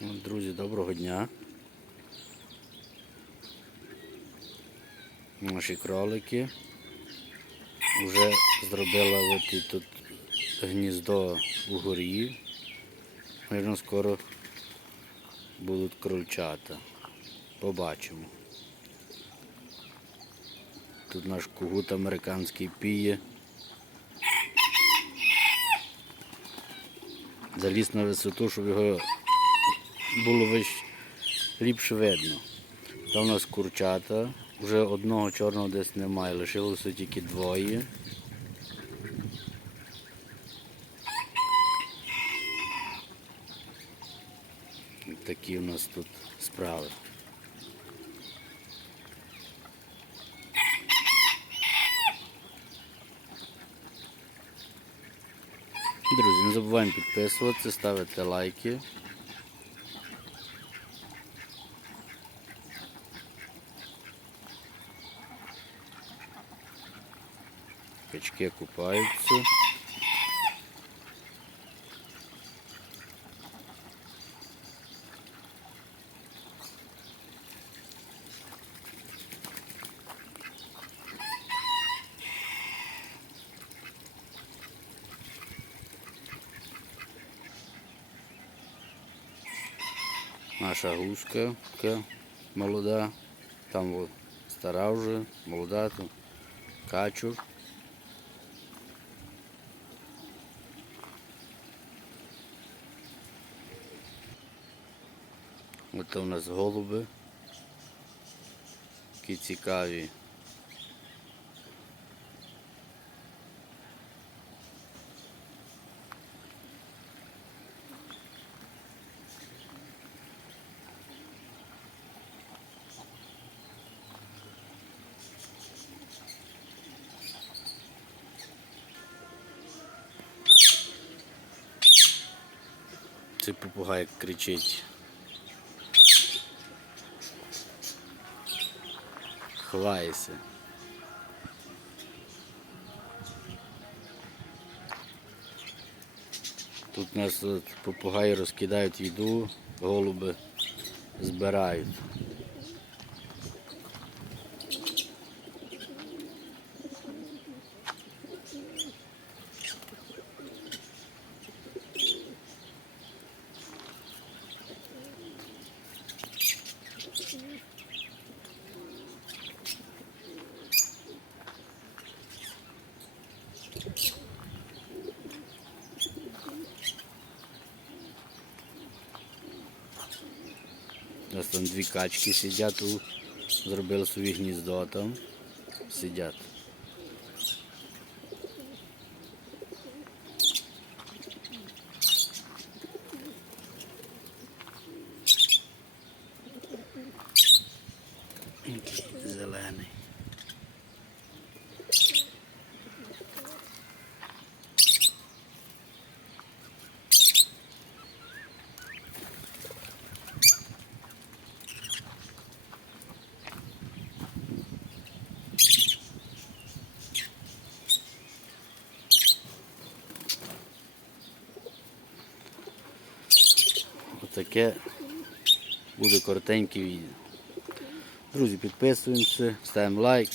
Друзі, доброго дня. Наші кролики вже зробила от і тут гніздо у горі. Мирно скоро будуть крольчата. Побачимо. Тут наш кугут американський піє. Заліз на висоту, щоб його було ліпше видно. Там у нас курчата. Вже одного чорного десь немає, лишилося тільки двоє. Такі у нас тут справи. Друзі, не забуваємо підписуватися, ставити лайки. Качки купаються. Наша гуска така молода, там от стара вже, молода, там качур. Ось у нас голуби. Такі цікаві. Цей попугай кричить. Ховається. Тут нас от попугаї розкидають їду, голуби збирають. У нас там дві качки сидять, зробили собі гніздо там. Сидять. таке буде коротенький відео. Друзі, підписуємося, ставимо лайк.